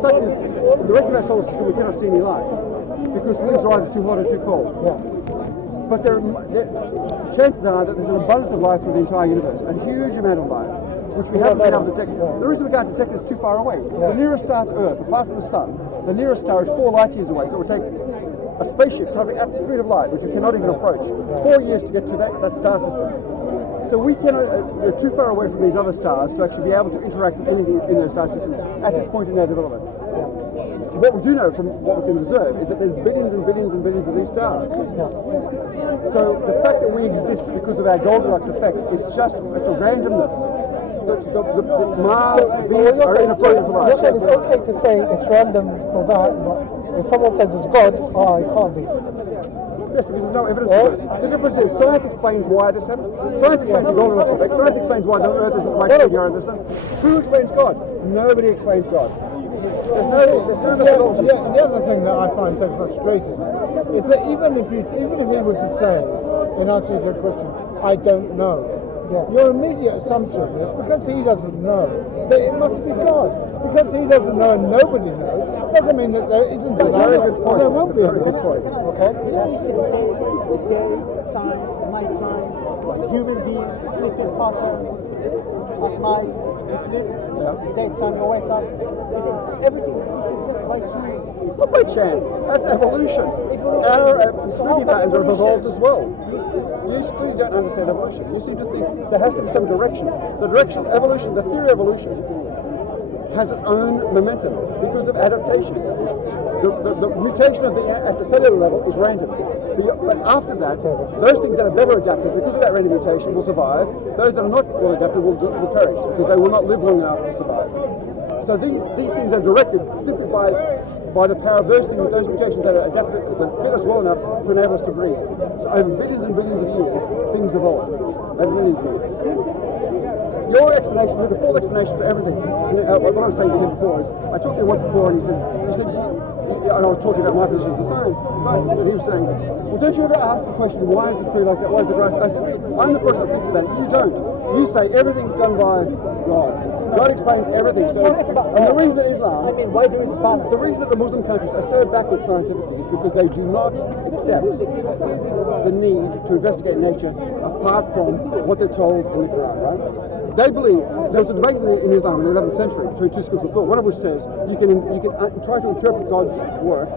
the fact is, the rest of our solar system we cannot see any light because things are either too hot or too cold. Yeah. But chances are that there's an abundance of light through the entire universe, a huge amount of light, which we haven't been able to detect. Yeah. The reason we can't detect it is too far away. Yeah. The nearest star to Earth, apart from the Sun, the nearest star is 4 light years away, so it would take a spaceship traveling at the speed of light, which we cannot even approach, 4 years to get to that star system. So we cannot, we're too far away from these other stars to actually be able to interact with anything in those star systems at this point in their development. What we do know from what we can observe is that there's billions and billions and billions of these stars. So the fact that we exist because of our Goldilocks effect is just, it's a randomness. The Mars, Venus are inappropriate for life. You're saying it's okay to say it's random for that, but if someone says it's God, it can't be. Yes, because there's no evidence for it. The difference is science explains why this happens. Science explains the Goldilocks effect. Science explains why the Earth isn't right here in the sun. Who explains God? Nobody explains God. The other thing that I find so frustrating is that even if he were to say, in answer to your question, I don't know, your immediate assumption is because he doesn't know that it must be God. Because he doesn't know and nobody knows doesn't mean that there isn't a very good point. There won't be a good point. Okay. We see the day time, night time, human being sleeping pattern. At night you sleep, daytime you wake up. Is it everything? This is just by chance. Not by chance. That's evolution. Our sleeping patterns have evolved as well. You still don't understand evolution. You seem to think there has to be some direction. The direction, evolution, the theory of evolution has its own momentum because of adaptation. The mutation at the cellular level is random. But after that, those things that are better adapted because of that random mutation will survive. Those that are not well adapted will perish because they will not live long enough to survive. So these things are directed simply by the power of those things, those mutations that are adapted, that fit us well enough to enable us to breathe. So over billions and billions of years, things evolve. Over millions of years. Your explanation, the full explanation for everything. What I was saying to him before is, I talked to him once before, and he said, and I was talking about my position as a scientist, and he was saying, well, don't you ever ask the question, why is the tree like that? Why is the grass? I said, I'm the person that thinks about it. You don't. You say everything's done by God. God explains everything. So, and the reason that Islam, why there is balance? the reason that the Muslim countries are so backward scientifically is because they do not accept the need to investigate nature apart from what they're told in the Quran, right? They believe, there was a debate in Islam in the 11th century between two schools of thought, one of which says you can try to interpret God's work.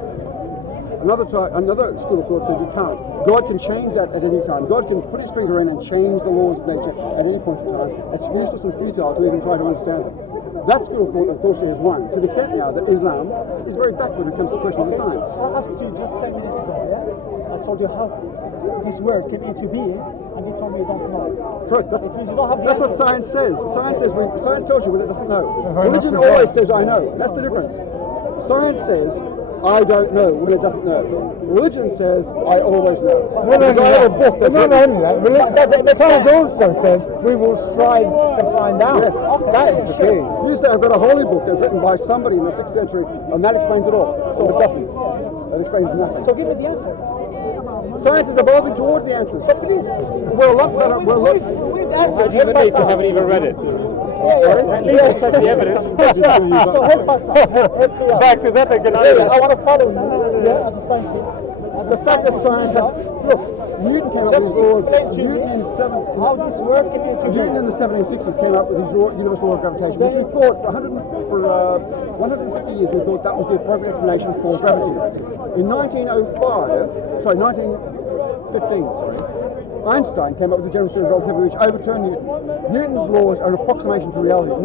Another school of thought says you can't. God can change that at any time. God can put his finger in and change the laws of nature at any point in time. It's useless and futile to even try to understand them. That school of thought, unfortunately, has won, to the extent now that Islam is very backward when it comes to questions of science. I asked you just 10 minutes ago, I told you how this word came into being, and you told me you don't know. Correct. It means you don't have the That's what science says. Science tells you when it doesn't know. Religion always says, I know. That's the difference. Science says, I don't know when it doesn't know. Religion says, I always know. Not only that, science also says we will strive to find out. Yes. That is the key. You say I've got a holy book that's written by somebody in the 6th century, and that explains it all. So it doesn't. That explains nothing. So give me the answers. Science is evolving towards the answers. So please. We're a lot better. With the answers. You haven't even read it. At least assess the evidence. So help us out. Help me out. Back to that again. I want to follow you as a scientist. The fact that science has... Look, Newton came up with his laws. How this word came into being. Newton in the 1760s came up with his universal law of gravitation, which we thought for 150 years we thought that was the appropriate explanation for gravity. In 1915, Einstein came up with the general theory of relativity, which overturned Newton. Newton's laws are an approximation to reality.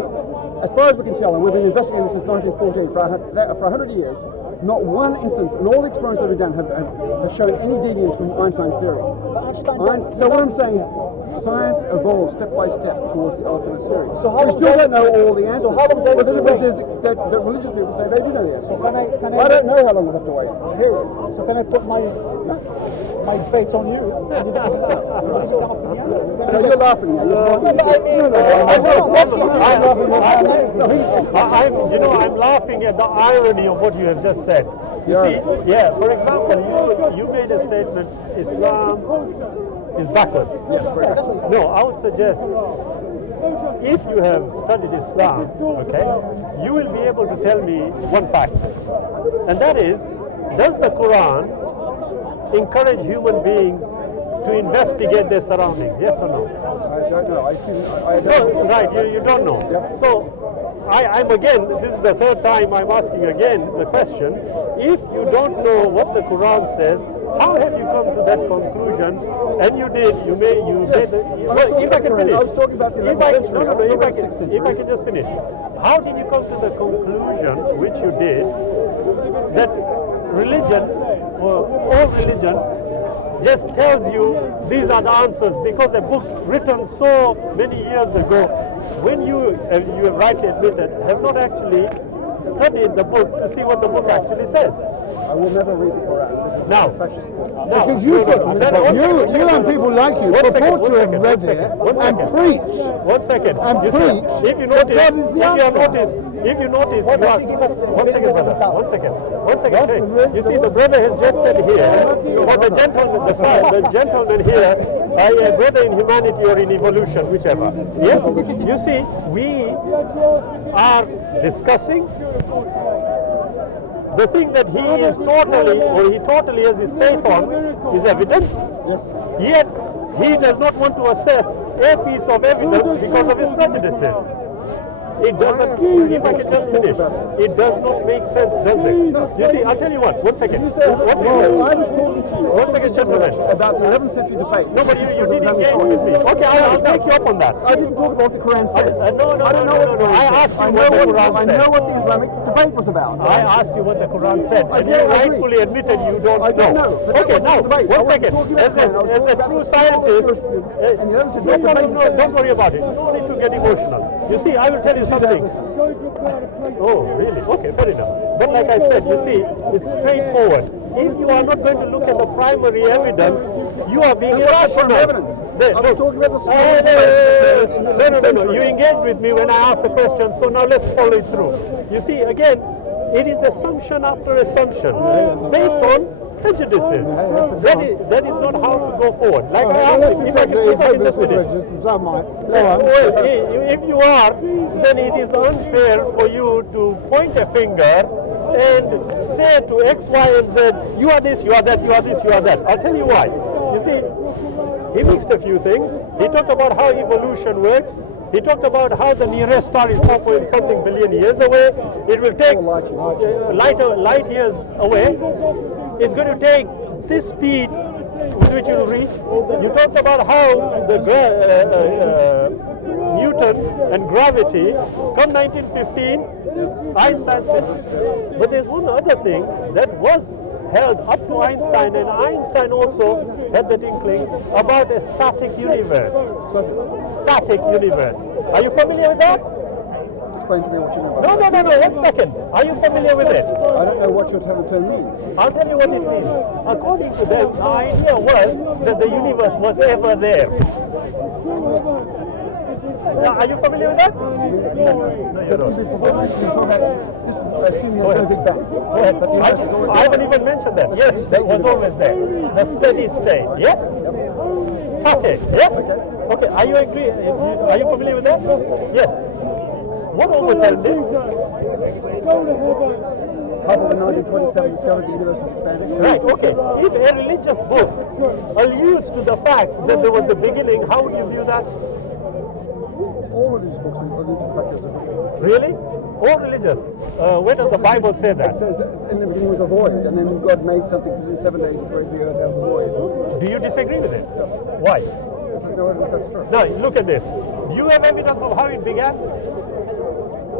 As far as we can tell, and we've been investigating this since 1914 for 100 years, not one instance in all the experiments that we've done have shown any deviance from Einstein's theory. So what I'm saying, science evolves step by step towards the ultimate theory. So we still don't know all the answers. So how long but the difference is that religious people say they do know the answers. So can I don't know how long we'll have to wait. Here, so can I put my faith on you? And you don't have So you're laughing now. I'm laughing at the irony of what you have just said. You see, for example, you made a statement, Islam is backwards. Yes, no, I would suggest if you have studied Islam, okay, you will be able to tell me one fact, and that is, does the Quran encourage human beings to investigate their surroundings? Yes or no? I don't know. I No, right, you don't know. Yep. So, I'm again, this is the third time I'm asking again the question, if you don't know what the Quran says, how have you come to that conclusion? And you made the, well, if I can finish. I was talking about the 11th century. If I can just finish. How did you come to the conclusion, which you did, that religion, or all religion, just tells you these are the answers, because a book written so many years ago, when you have rightly admitted, have not actually studied the book to see what the book actually says. I will never read the Quran. Now, Because you and people like you purport to have read it and preach. 1 second. And You see, preach if you notice, that God is the answer. if you notice, What does he give us? One second, brother. 1 second. 1 second. Hey, you see, the brother has just said here, for the gentleman here, whether in humanity or in evolution, whichever. Yes, you see, we are discussing the thing that he totally has his faith on is evidence. Yes. Yet he does not want to assess a piece of evidence because of his prejudices. It doesn't, if I can just finish, it does not make sense, does it? You see, I'll tell you what, 1 second. I was talking to you 1 second, gentlemen. about the 11th century debate. No, but you did engage with me. Okay, I'll take you up on that. I didn't talk about what the Quran said. No. I don't know what the Quran I said. asked you what the Quran I said. know what the Islamic debate was about. I asked you what the Quran said, and you I agree. rightfully admitted you don't I don't know. But Okay, that now, wasn't the debate. 1 second. As a true scientist, and the 11th century no, don't worry about it. No need to get emotional. You see, I will tell you something. Oh, really? Okay, fair enough. But like I said, you see, it's straightforward. If you are not going to look at the primary evidence, you are being irrational. evidence. I was talking about the No. You engaged with me when I asked the question, so now let's follow it through. You see, again, it is assumption after assumption based on prejudices. That is not how to go forward. Like I asked you, if I can just finish. Well, if you are, then it is unfair for you to point a finger and say to X, Y, and Z, you are this, you are that, you are this, you are that. I'll tell you why. You see, he mixed a few things. He talked about how evolution works. He talked about how the nearest star is 4-something billion years away. It will take light years away. It's going to take this speed with which you'll reach. You talked about how the Newton and gravity, come 1915, Einstein said. But there's one other thing that was held up to Einstein, and Einstein also had that inkling about a static universe. Static universe. Are you familiar with that? Explain to me what you know about No, 1 second. Are you familiar with it? I don't know what your term means. I'll tell you what it means. According to them, the idea was that the universe was ever there. Now, are you familiar with that? No, you're not. Assuming there's no Big Bang. Go ahead. I haven't even mentioned that. Yes, that was always there. The steady state. Yes? Static. Yes? Okay, are you agree? Are you familiar with that? Yes. What overturned it? Hubble in 1927 discovered the universe was expanding. Right, okay. If a religious book alludes to the fact that there was the beginning, how would you view that? All religious books allude to the fact that there's a beginning. Really? All religious? Where does the Bible say It that? says that in the beginning was a void, and then God made something in 7 days to create the earth out of the void. Do you disagree with it? Why? There's no evidence that's true. Now, look at this. Do you have evidence of how it began?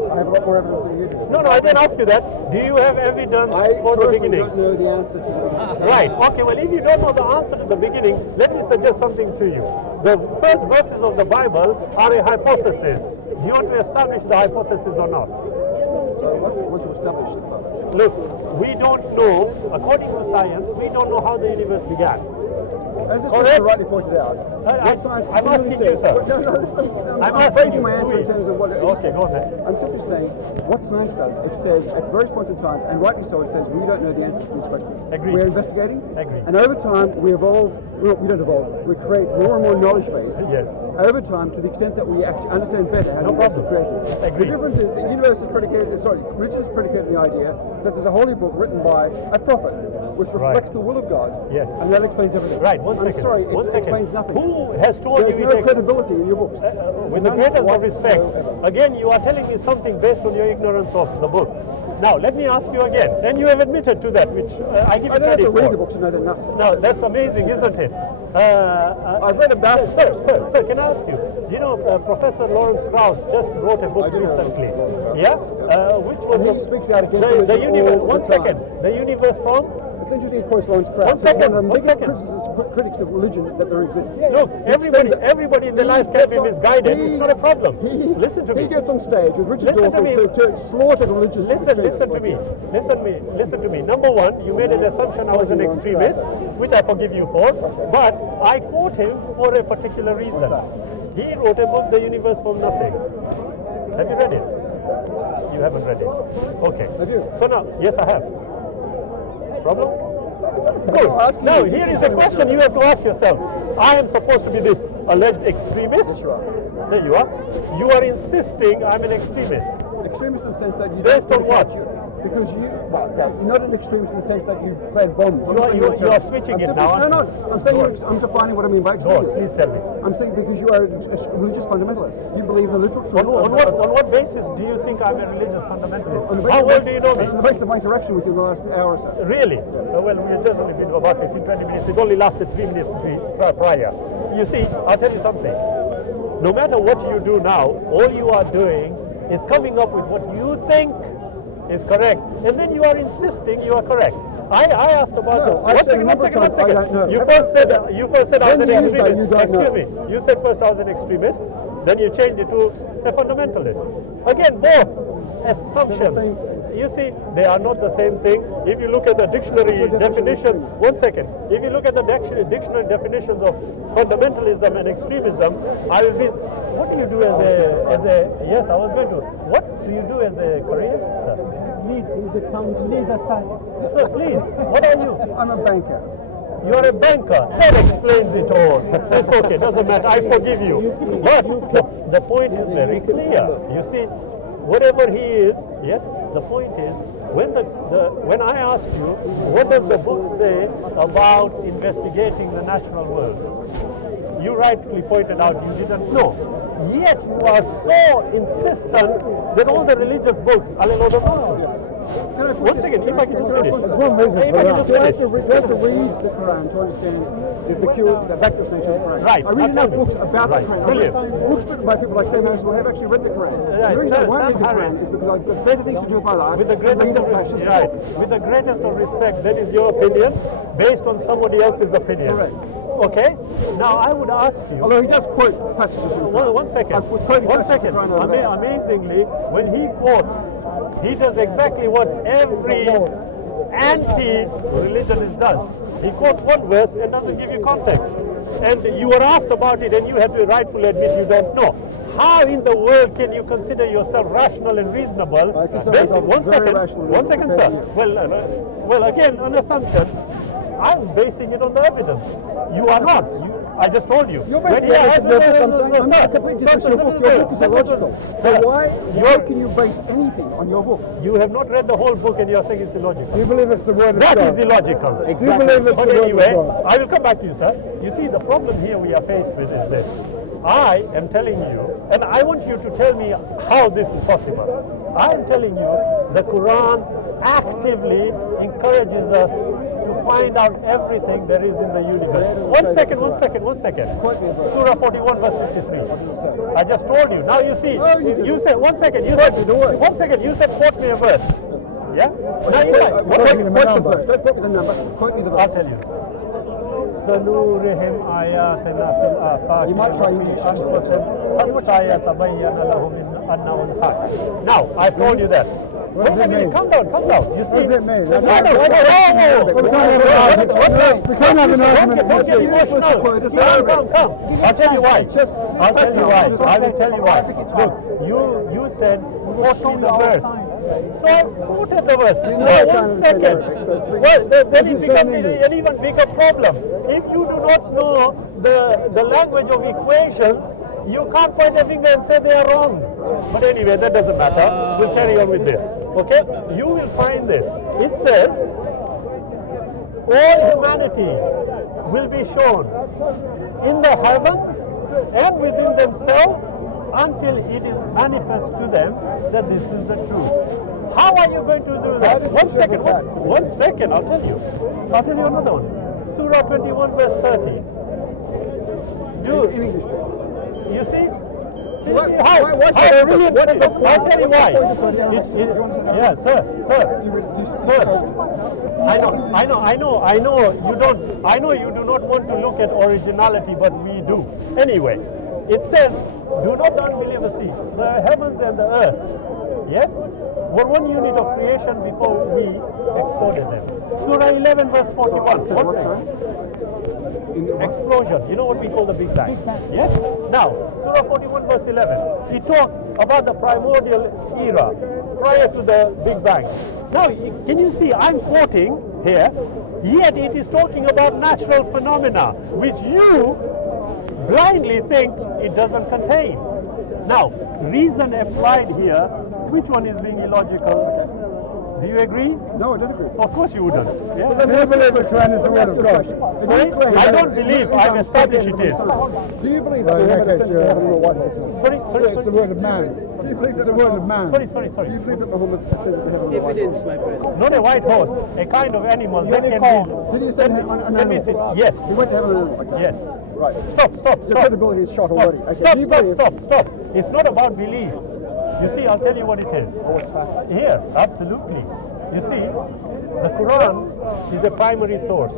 I have a lot more evidence than you do. No, I didn't ask you that. Do you have evidence for the personally beginning? don't know the answer to that. Right. Okay, well, if you don't know the answer to the beginning, let me suggest something to you. The first verses of the Bible are a hypothesis. Do you want to establish the hypothesis or not? So once you establish it, Look, we don't know, according to science, we don't know how the universe began. as this Correct. person rightly pointed out, what science I'm clearly asking you, says- sir. I'm asking phrasing you, my answer in please. terms of what it Okay, go ahead. I'm simply saying what science does. It says at various points in time, and rightly so, it says we don't know the answers to these questions. Agreed. We're investigating, Agreed. and over time we evolve. Well, we don't evolve. We create more and more knowledge base. Yes. over time to the extent that we actually understand better how No the universe problem. was created. Agreed. The difference is the universe is predicated, religion is predicated on the idea that there's a holy book written by a prophet which reflects the will of God. Yes. And that explains everything. Right, I'm second. sorry, it One second. explains nothing. Who has told There's you no it credibility in your books. with the None greatest of respect, whatsoever. again, you are telling me something based on your ignorance of the book. Now, let me ask you again, and you have admitted to that, which I give you I don't have credit to read for. the book to know they're nuts. Now, that's amazing, isn't it? I've read about it. Sir, can I ask you? You know, Professor Lawrence Krauss just wrote a book I do know. recently. Yeah? Which was And he speaks out against the religion universe. all One the time. second. The universe from? It's interesting, of course, Lawrence Krauss. One second, One of the one biggest second. critics of religion that there exists. Look, everybody in their lives can be misguided. It's not a problem. Listen to me. He gets on stage with Richard Listen to me. Dawkins to slaughter religious Listen extremists. to me. Number one, you made an assumption I was an extremist, which I forgive you for, but I quote him for a particular reason. He wrote a book, The Universe from Nothing. Have you read it? You haven't read it. Okay. Have you? So now, yes, I have. Problem? Ask Good. Now, me. here is a question you have to ask yourself. I am supposed to be this alleged extremist. Yes, you are. There you are. You are insisting I'm an extremist. Extremist in the sense that you Based don't on what? Because you're not an extremist in the sense that you plant bombs. You are switching it now, No, aren't I'm saying I'm defining what I mean by Go on, extremist. please tell me. I'm saying because you are a religious fundamentalist. You believe in the literal truth. On what basis do you think I'm a religious fundamentalist? On the basis How of well my- do you know me? On the basis of my interaction with you in the last hour or so. Really? Well, we've just only been about 15-20 minutes. It only lasted 3 minutes prior. You see, I'll tell you something. No matter what you do now, all you are doing is coming up with what you think is correct, and then you are insisting you are correct. I asked about No, I've said a number of times I don't know. You first said I was an When you say extremist. you don't Excuse know. me. You said first I was an extremist, then you changed it to a fundamentalist. Again, both assumptions. same. You see, they are not the same thing. If you look at the dictionary What's the definition definition, of one second. If you look at the dictionary definitions of fundamentalism and extremism, I will be. What do you do as a? Yes, I was going to. What do you do as a career, sir? Lead scientist. Sir, please. What are you? I'm a banker. You are a banker. That explains it all. It's okay. Doesn't matter. I forgive you. But the point is very clear. You see, whatever he is, yes. The point is, when I asked you, what does the book say about investigating the natural world? You rightly pointed out you didn't know. Yet you are so insistent that all the religious books are a load of nonsense. One second, if I can just finish. one reason If for I can that. just You have finish. to read the Quran to understand the vector nature of the Quran. Right, I read enough absolutely. books about Right, the Quran. brilliant. Books written by people like Sam Harris who have actually read the Quran. Right, The reason I won't Sam read the Harris. Quran is because I've got better things to do with my life. With the greatest than of read factions. right. With the greatest of respect, that is your opinion, based on somebody else's opinion. Correct. Okay. Now I would ask you. Although he does quote passages in the Quran. One second. I was quoting One passages second. from the Quran over there. Amazingly, when he quotes, he does exactly what every anti-religion is done. He quotes one verse and doesn't give you context. And you were asked about it, and you have to rightfully admit you don't know. How in the world can you consider yourself rational and reasonable? I consider myself One very second. rational and One second, sir. reasonable. Well, again, an assumption. I'm basing it on the evidence. You are not. I just told you. You're When basing he it asked- on your book. I'm saying I'm sir, not completely sir, against your book. Your book is illogical. So Sir, why can you base anything on your book? You have not read the whole book and you're saying it's illogical. You believe it's the word of That God? is illogical. You believe it's But the word anyway, of God? I will come back to you, sir. You see, the problem here we are faced with is this. I am telling you, and I want you to tell me how this is possible. I am telling you, the Quran actively encourages us to find out everything there is in the universe. One second. Surah 41 verse 53. I just told you. Now you see, you said, one second, you said quote me a verse. Yeah? Now you Quote me the number. Don't quote me the number. Quote me the verse. I'll tell you. سنورهم آياتنا في الآفاق You might try English. حتى يتبين لهم أنه الحق. Now, I told you that. Wait a minute, calm down. You see? What does it mean? No. We can't have an argument. Don't get emotional. Come. I'll tell you why. I will tell you why. Look, you said quote me the verse. So quote the verse. You know I can't One understand second. Arabic, so please. Well, then it becomes an even bigger problem. If you do not know the language of equations, You can't point a finger and say they are wrong. But anyway, that doesn't matter. We'll carry on with this. Okay? You will find this. It says, all humanity will be shown in the heavens and within themselves until it is manifest to them that this is the truth. How are you going to do that? One second, I'll tell you. I'll tell you another one. Surah 21 verse 30. Dude, you see? I'll tell you why. Yeah, sir. I know you do not want to look at originality, but we do. Anyway, it says, do not unbelievers see the heavens and the earth, yes, were one unit of creation before we exploded them. Surah 11 verse 41. Explosion. You know what we call the Big Bang? Yes? Now, Surah 41 verse 11. It talks about the primordial era prior to the Big Bang. Now, can you see, I'm quoting here, yet it is talking about natural phenomena, which you blindly think it doesn't contain. Now, reason applied here, which one is being illogical? Do you agree? No, I don't agree. Of course you wouldn't. Yeah. Do you believe the Quran is the word of God? Sorry? I don't believe. I've established it is. Do you believe that Muhammad ascended to heaven on a white horse? Sorry. It's the word of man. Do you believe It's that the word of man. Sorry. Do you believe that Muhammad ascended to heaven on a white horse? Not a white horse, a kind of animal that can be. Did he ascend on an Let me see. animal? Yes. He went to heaven on an animal. Yes. Right. Stop. The credibility is shot already. Okay, do you believe- Stop. It's not about belief. You see, I'll tell you what it is. Here, absolutely. You see, the Quran is a primary source.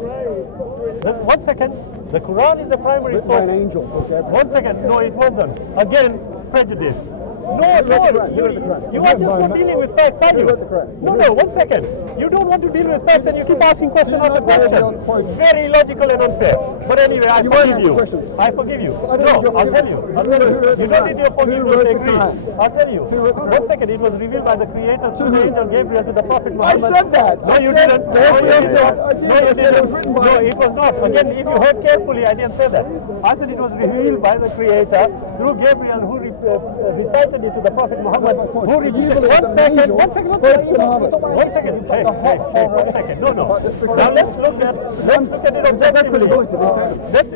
One second. The Quran is a primary Written by source. an angel. Okay. 1 second. No, it wasn't. Again, prejudice. No, read the Quran. You read the Quran. you are just not dealing with facts, are you? read the Quran. No, 1 second. You don't want to deal with facts and you keep asking question You after know very question. well point. Very illogical and unfair. But anyway, I You won't forgive answer you. questions. I forgive you. I don't need your No, I'll tell you. forgiveness. You don't need your forgiveness wrote to the agree. Quran? I'll tell you. Who wrote the Quran? 1 second. It was revealed by the Creator through the angel Gabriel to the Prophet Muhammad. said that. No, I you said- didn't. Gabriel No, you said- didn't. I did. No, I you said it was didn't. written by- No, it was not. Again, if you heard carefully, I didn't say that. I said it was revealed by the Creator through Gabriel, who recited it to the Prophet Muhammad. Who repeated. 1 second. 1 second. 1 second. 1 second. Hey, 1 second. No. Now let's look at it objectively.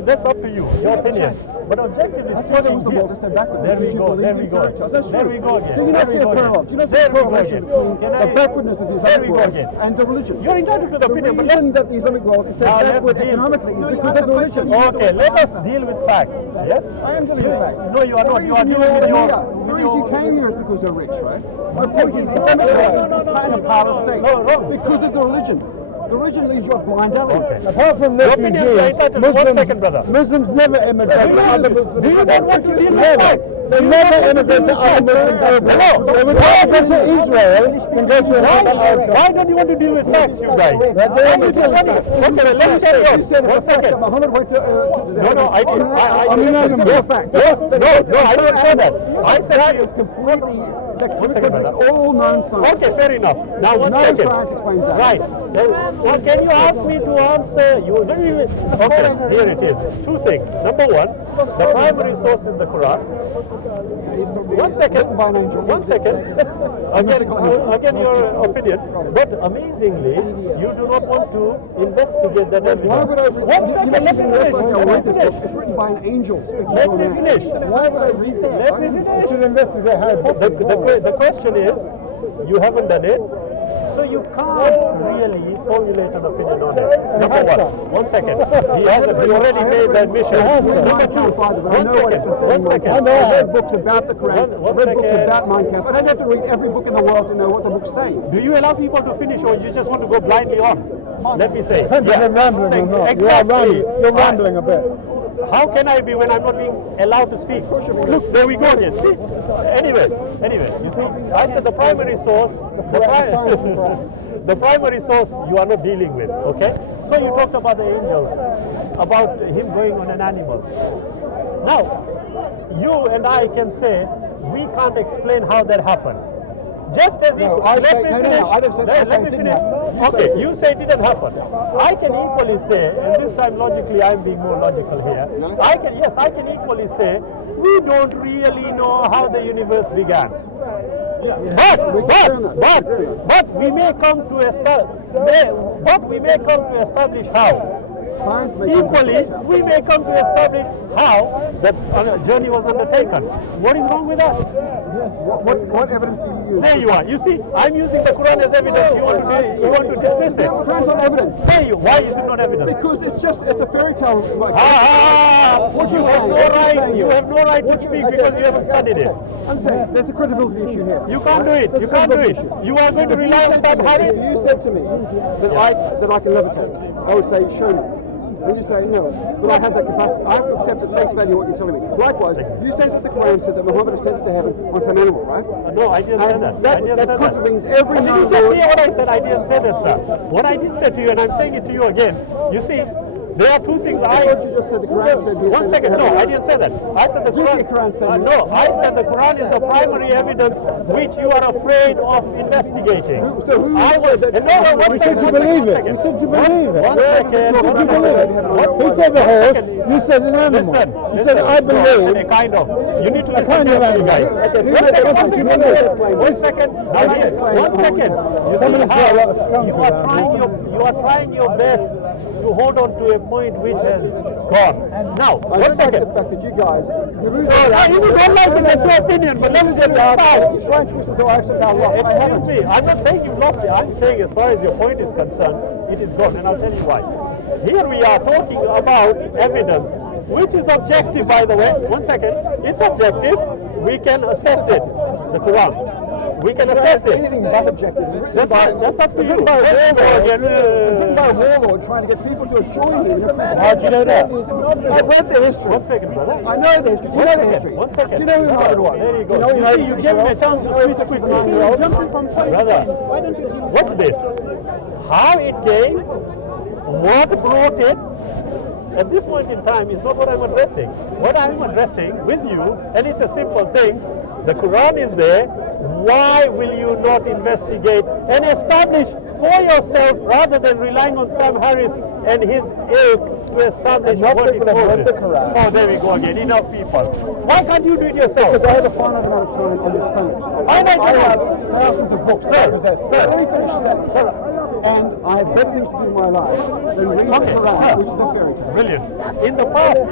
That's up to you, your opinion. But objectively, That's why there was the water said backward. There we because you go. believe There we in go. characters. That's There true. we go again. Do you not There see we a go parallel? again. Do you not see There a we go correlation again. between Can the I- backwardness of the There Islamic we go world again. and the religion? You're entitled to the The opinion, but reason let's that the Islamic world is so Now let's backward deal. economically is because of the religion. Okay, let us deal with facts. Yes? I am dealing with facts. No, you are not. You are The dealing with reason your. the reason you came here is because you're rich, right? My point is Islamic world is a power state. No, wrong. Because of the religion. The religion leads you a blind alley. Okay. Apart from Your opinion is refugees, entitled to 1 second, brother. Muslims never immigrate to other Muslims. Do you not want to deal with facts? They never immigrate to other Muslim countries. They would rather go to Israel than go to another Arab Why country. don't you want to deal with facts, you guys? They're Okay, dealing with let me tell You you. said it's 1 a fact that second. Muhammad went to No, I didn't. I mean, Yes, no, yes, fact. yes, no, I didn't say that. I said That to is you. completely, that second, contradicts brother. all known science. Okay, fair enough. Now, 1 No second. science explains that. Right. Now, can you ask me to answer you? Okay, here it is. Two things. Number one, the primary source is the Quran. 1 second. By an angel. 1 second. Again, your opinion. But amazingly, you do not want to investigate that evidence. Why would I read 1 second. Let me finish. like I Let read me this book? finish. It's written by an angel speaking Let to me a man. finish. Why would I read that? Let me You finish. should investigate how The question is, you haven't done it, so you can't really formulate an opinion on it. Number one. 1 second. He already made the admission. Number two. I know what it can say. 1 second. I read books about the Quran. I One read books second. about Mein Kampf. I don't have to read every book in the world to know what the book's saying. Do you allow people to finish, or you just want to go blindly on? Let me say. Depends if you're rambling or not. Exactly. You're rambling a bit. How can I be when I'm not being allowed to speak? Look, there we go again. See? Anyway, you see, I said the primary source, the primary source you are not dealing with, okay? So you talked about the angels, about him going on an animal. Now, you and I can say, we can't explain how that happened. Just as No, equal. I Let say- me no, no, finish. no, I don't say- I say Let me it didn't finish. happen. You Okay, say- you say it didn't happen. I can equally say, and this time logically I'm being more logical here. I can equally say we don't really know how the universe began. But we may come to establish how. Science may Equally, we may come to establish how that journey was undertaken. What is wrong with that? What evidence do you use? There you are. You see, I'm using the Quran as evidence. You want to dismiss it. Quran's not evidence. There you. Why is it not evidence? Because it's a fairy tale. What you have no right. You have no right to speak because you haven't studied it. I'm saying there's a credibility issue here. You can't do it. You can't do it. You are going to rely on Sam Harris. If you said to me that I can levitate, I would say, show me. And you say, no, but I have that capacity. I have to accept at face value what you're telling me. Likewise, you say that the Quran said that Muhammad ascended to heaven on some animal, right? No, I didn't say that. I didn't say That that. contravenes every Did you known just law. hear what I said? I didn't say that, sir. What I did say to you, and I'm saying it to you again, you see, there are two things I thought you just said the Quran said he One ascended second, to no, heaven. I didn't say that. I said the Did you Quran. say Quran said No, I said the Quran is the primary evidence which you are afraid of investigating. So who I said that? No, one You second. said you one believe it. second. You said you believe it. One second. You One said you believe it. second. He said the horse. You said an animal. Listen, You said I No, believe. kind of. You need to listen kind of carefully, guys. animal. One second. Now here, 1 second. You see Somebody's got a lot of how skunk you are around. you are trying your best to hold on to a point which has gone. Now, I 1 don't like second. the fact that you guys, you lose You don't like it, that's your opinion, but let me get it out. You're trying to twist as though I've somehow lost. I Excuse haven't. me, I'm not saying you've lost it. I'm saying as far as your point is concerned, it is gone, and I'll tell you why. Here we are talking about evidence, which is objective, by the way. 1 second. It's objective. We can assess it, the Quran. We can assess it. Anything but objective. That's up to you. Written by a Again, warlord trying to get people to assure you. How'd you know that? I've read the history. 1 second, brother. I know the history. Do you know the history? 1 second. Do you know who Muhammad was? There you go. You know You see, you gave him a chance to switch quickly. Brother, what's this? How it came, what brought it, at this point in time is not what I'm addressing. What I'm addressing with you, and it's a simple thing, the Quran is there, why will you not investigate and establish for yourself rather than relying on Sam Harris and his ilk to establish Enough what it people have read causes? the Quran. Oh, there we go again, enough people. Why can't you do it yourself? Because I have a finite amount of time on this planet. I know I you have have. thousands of books that I possess. Sir. Let me finish the sentence. And I have better things to do in my life than read the Quran, which is a fairy tale. Brilliant. In the past,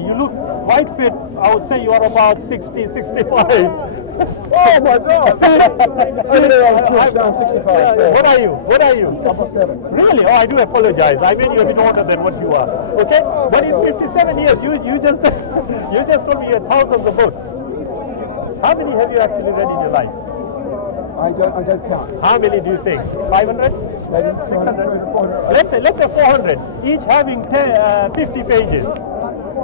you look quite fit. I would say you are about 60, 65. Oh my God! I'm 65. What are you? What are you? 57. Really? Oh, I do apologize. I mean, you're a bit older than what you are. Okay? But in 57 years, you just you just told me you had thousands of books. How many have you actually read in your life? I don't count. How many do you think? 500? Maybe 600? 400. Let's say 400, each having 50 pages.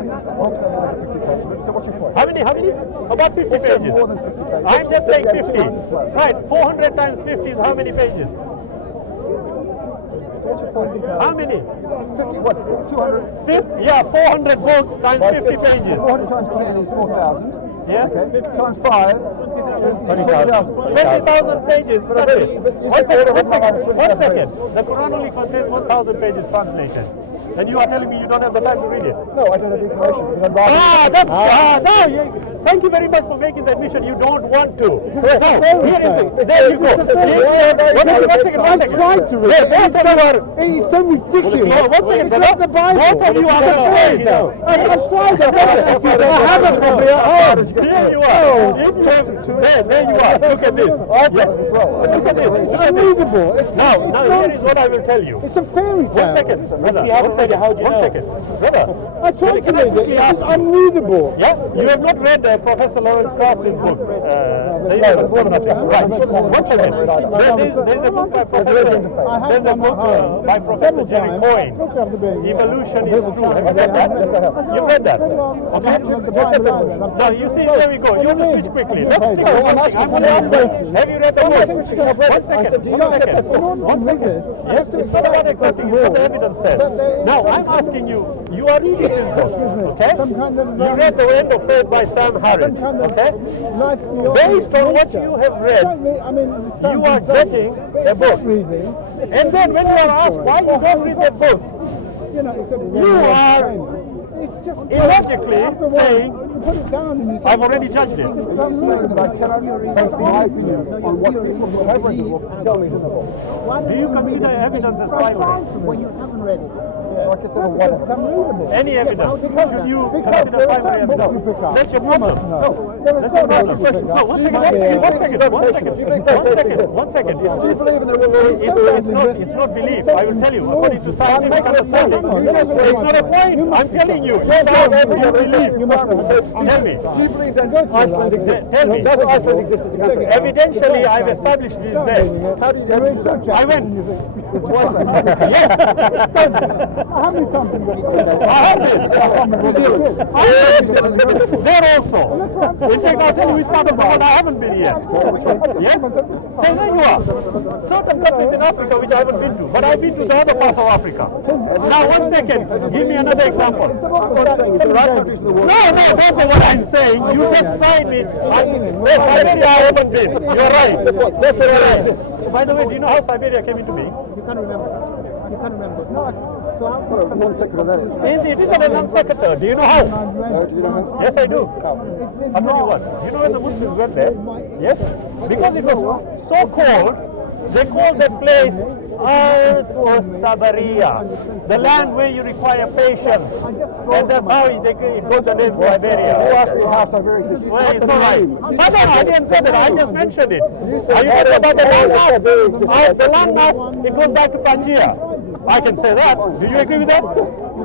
Books that have 50 pages. So what's your point? How many? About 50 Books have pages. more than 50 pages. I'm just saying 50. 200 plus. Right, 400 times 50 is how many pages? So what's your point? How many? 50, what? 200? 50, yeah, 400 books times 50 pages. 400 times 10 is 4,000. Yes? Okay. Times 5 is 20,000. 20,000 pages, that's it. But you One said second, all the time one second. The Quran only contains 1,000 pages translated. And you are telling me you don't have the time to read it. No, I don't have the information. Because I'm Thank you very much for making the admission. You don't want to. Correct. No, here is it. There you go. One second. tried to read it. Both of you are. It's so ridiculous. No, one second, It's brother. not the Bible. Both of you are It's a fairy tale. I've tried to read it. I have a copy at home. Here you are. If you have, there you are. Look at this. Yes. Look at this. It's unreadable. Now here is what I will tell you. It's a fairy tale. 1 second, brother. 1 second. How do you know? 1 second, brother. I tried to read it. It's unreadable. Yeah, you have not read Professor Lawrence Krauss's book. The Universe was Nothing. Right. 1 second. There's a book by Professor. There's a book by Professor Jerry Coyne. Evolution is true. Have you read that? You read that? Okay. the Bible out. No, you see, there we go. You have to switch quickly. Let's stick to one thing. I'm going to ask you, have you read the book? One second. Do you accept it? One second. Yes, it's not about accepting, it's what the evidence says. Now, I'm asking you, you are reading this book, okay? You read The End of Faith by Sam Harris, okay? Based on what you have read, you are judging a book. And then when you are asked why you don't read that book, you are illogically saying, I've already judged it. I cannot base my opinions on what people who have read the book tell me is in the book. Do you consider evidence as primary? When you haven't read it. Any evidence? Should you consider primary evidence? That's your problem. That's your problem. No, one second. Do you believe in the will? It's not belief. I will tell you. According to scientific understanding, it's not a point. I'm telling you. You believe. Tell me. Do you believe that Iceland exists? Tell me. Does Iceland exist as a country? Evidentially, I've established this there. How do you do it? I went. To Iceland? Yes. How many times have you I have been. There also. In fact, I'll tell you which part of the world I haven't been yet. Yes? So there you are. Certain countries in Africa which I haven't been to, but I've been to the other parts of Africa. Now, 1 second. Give me another example. What I'm saying is there are countries in the world. No, that's not what I'm saying. You just tried me. Siberia I haven't been. You're right. That's right. By the way, do you know how Siberia came into being? You can't remember. You can't remember. What a non-sequitur that is. It is a non-sequitur. Do you know how? Do you know how? Yes, I do. I'll tell you what. You know when the Muslims went there? Yes? Because it was so cold, they called that place Sabaria, the land where you require patience. And that's how they got the name Siberia. You asked me how Siberia exists. Well, it's all right. No, I didn't say that. I just mentioned it. Are you talking about the landmass? The landmass, it goes back to Pangaea. I can say that. Do you agree with that?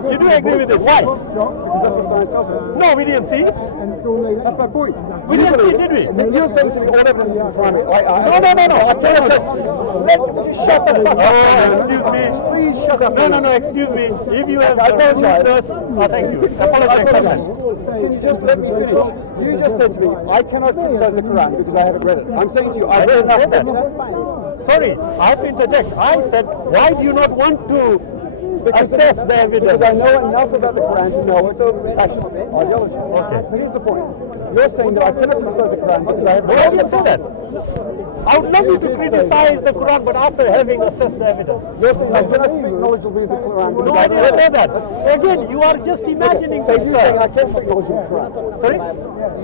You do agree with it. Why? Because that's what science tells me. No, we didn't see it. That's my point. We didn't see it, did we? You're saying to me all evidence is primary. No. I cannot just shut the fuck up. Oh, excuse me. Please shut up. No, excuse me. If you have rudeness, thank you. Apologize for that. Can you just let me finish? You just said to me, I cannot criticize the Quran because I haven't read it. I'm saying to you, I've read enough books. Sorry, I have to interject. I said, why do you not want to assess the evidence? Because I know enough about the Quran to know it's a passion, ideology. Okay. Here's the point. You're saying that I cannot criticize the Quran because I haven't No, read I it. didn't say that. I would love you to criticize the Quran, but after having assessed the evidence. You're saying I cannot speak knowledgeably of the Quran because No, I I haven't didn't read say it. that. Again, you are just imagining So things. you're saying I can speak knowledgeably of the Quran? Sorry?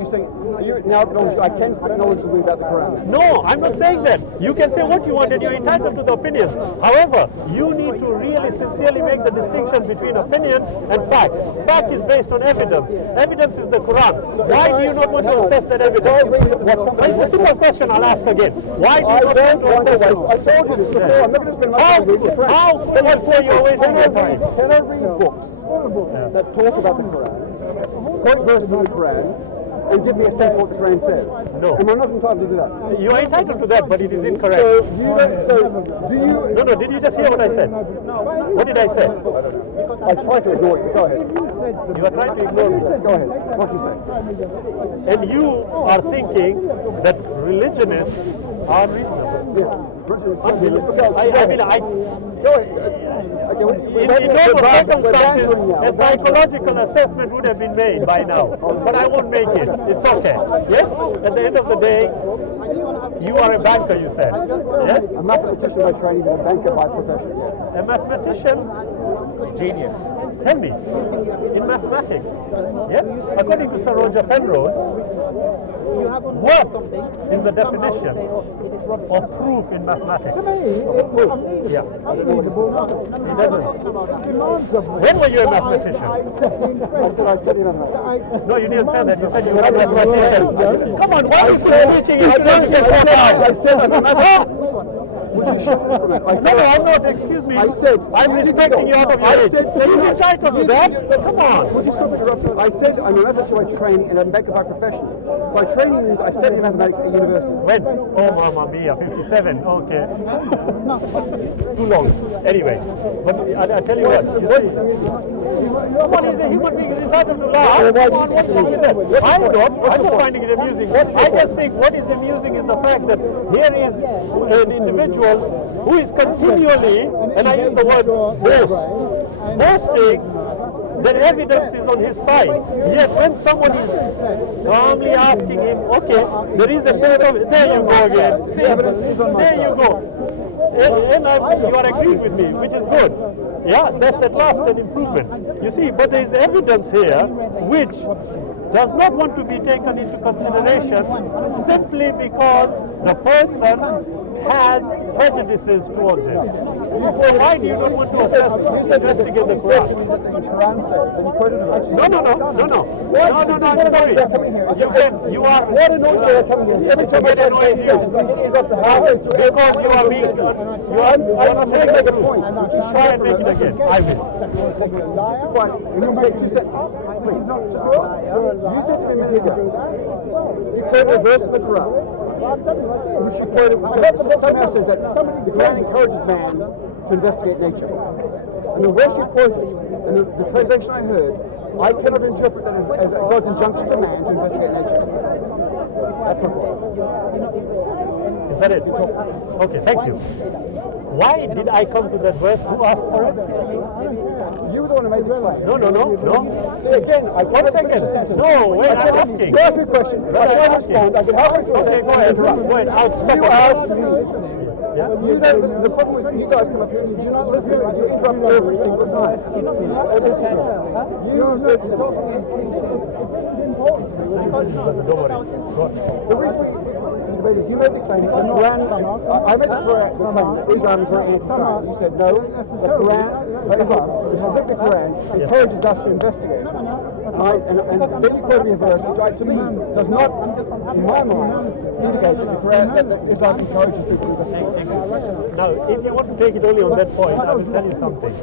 You're saying you now acknowledge I can speak knowledgeably about the Quran? No, I'm not saying that. You can say what you want and you're entitled to the opinion. However, you need to really sincerely make the distinction between opinion and fact. Fact is based on evidence. Evidence is the Quran. Why do you not want to assess that evidence? It's a simple question I'll ask again. Why do you not want to assess it? I told you this before. I'm not going to spend my time reading the Quran. How can you always Can I your time? read books that talk about the Quran, quote verses in the Quran, and give me a sense of what the Quran says? No. Am I not entitled to do that? You are entitled to that, but it is incorrect. So do you? No, did you just hear what I said? What did I say? I try to ignore you. Go ahead. You are trying to ignore me. Go ahead. What you say? And you are thinking that religionists are reasonable. Yes. In normal circumstances, a psychological assessment would have been made by now, but I won't make it. It's okay. Yes? At the end of the day, you are a banker, you said. Yes? A mathematician by training and a banker by profession. Yes. A mathematician, genius. Tell me, in mathematics, yes? According to Sir Roger Penrose, what is the definition of proof in mathematics? Yeah. It doesn't. When were you a mathematician? I said I studied mathematics. No, you didn't say that. You said you were a mathematician. Come on, why are you teaching it? I said I'm a mathematician. Would you shut up for that? No, I'm not. Excuse me. I said I'm respecting you out of your age. He's entitled to that. Come on. Would you stop interrupting? I said I'm a mathematician by training and a banker by profession. by training means I studied mathematics at university. When? Oh, Mamma Mia, 57. Okay. Too long. Anyway, but I tell you what. You see, what is a human being is entitled to laugh? Come on, what's wrong with that? I'm not finding it amusing. I just think what is amusing is the fact that here is an individual who is continually, and I use the word boasting that evidence is on his side. Yet when someone is calmly asking him, okay, there is a piece of, there you go again. See, there you go. And you are agreeing with me, which is good. Yeah, that's at last an improvement. You see, but there is evidence here which does not want to be taken into consideration simply because the person has prejudices towards it. So why do you not want to investigate the Quran? No, I'm sorry. You are every time I annoy you because you are being not taking the point. Try and make it again. I will. Right, and you'll make 2 sentences. Please. You said to me a minute ago, you quoted a verse in the Quran. She quoted, somehow says that the Quran encourages man to investigate nature. And the verse you quoted, and the translation I heard, I cannot interpret that as God's injunction to man to investigate nature. That's my point. Is that it? Okay, thank you. Why did I come to that verse? Who asked for it? You were the one who made the claim. No. See, again, 1 second. No, wait, I'm asking. You asked me a question. I can't respond. I can halfway through. Okay, go ahead. Go ahead. I'll stop. You asked me. You don't listen. The problem is you guys come up here and you do not listen. You interrupt every single time. This is true. You said to me. Don't worry. Go on. The reason you made the claim that the Quran, I made the claim that Islam is very anti-science. You said no, the Quran, Islam, the Quran encourages us to investigate. And then you quoted me a verse which to me does not, in my mind, indicate that the Quran, that Islam encourages people to investigate. Now, if you want to take it only on that point, I will tell you something.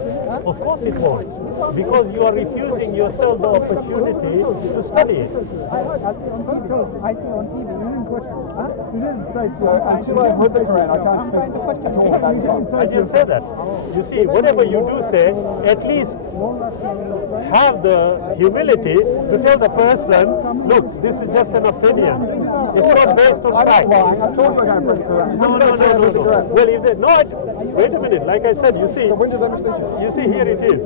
Of course it won't, because you are refusing yourself the opportunity to study it. I see on TV, you didn't question. You didn't say So until I heard the Quran, I can't speak at all about Islam. I didn't say that. You see, whatever you do say, at least have the humility to tell the person, look, this is just an opinion. It's not based on fact. I told you I can't read the Quran. No. Well, if they, wait a minute. Like I said, you see, So when did that mistake? you see, here it is.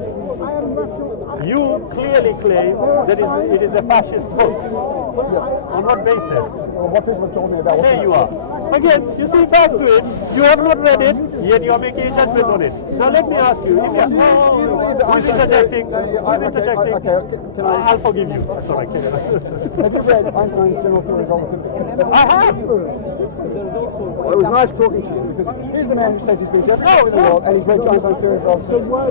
You clearly claim that it is a fascist book. Yes. On what basis? Well, what people have told me about what There you are. Again, you see, back to it. You have not read it, yet you are making a judgment on it. Now let me ask you, if you are interjecting, can I? I'll forgive you. That's all right. Have you read Einstein's general theory of relativity? I have. Well, it was nice talking to you because here's the man who says he's been everywhere in the world and he's read Einstein's theory of relativity.